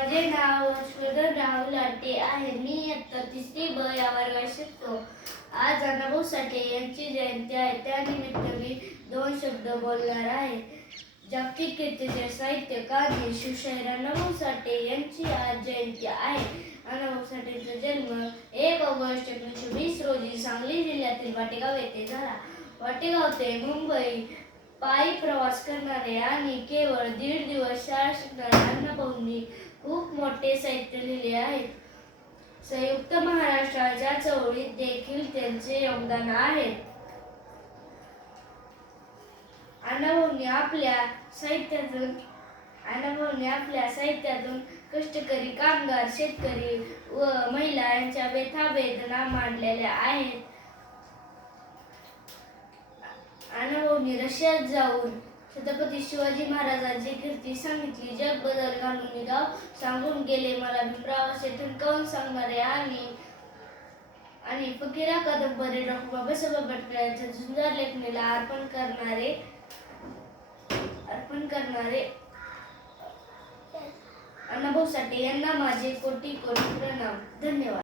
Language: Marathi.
माझे नाव हर्षवर्धन राहुल लाटे आहे. मी इयत्ता 3री ब या वर्गात शिकतो. आज अण्णाभाऊ साठे यांची जयंती आहे. त्यानिमित्त मी 2 शब्द बोलणार आहे. जागतिक कीर्तीचे साहित्यकार शिवशाहीर अण्णाभाऊ साठे यांची आज जयंती आहे. अण्णाभाऊ साठेंचा जन्म 1 ऑगस्ट 1920 रोजी सांगली जिल्ह्यातील वाटेगाव येथे झाला. वाटेगाव ते मुंबई पायी प्रवास करणारे आणि केवळ 1.5 दिवस शाळा शिकणाऱ्या अण्णाभाऊंनी खूप मोठे साहित्य लिहिले आहे. संयुक्त महाराष्ट्राच्या चळवळीत देखील त्यांचे योगदान आहे. अण्णाभाऊंनी आपल्या साहित्यातून कष्टकरी, कामगार, शेतकरी व महिला यांच्या व्यथा वेदना मांडलेल्या आहेत. अण्णाभाऊंनी रशियात जाऊन छत्रपती शिवाजी महाराजांची कीर्ती सांगितली. जग बदल घालून गाव सांगून गेले मला भीमराव असे ठणकावून सांगणारे आणि फकीरा कादंबरी डॉ. बाबासाहेब आंबेडकर यांच्या झुंजार लेखणीला अर्पण करणारे अण्णाभाऊ साठे यांना माझे कोटी कोटी प्रणाम. धन्यवाद.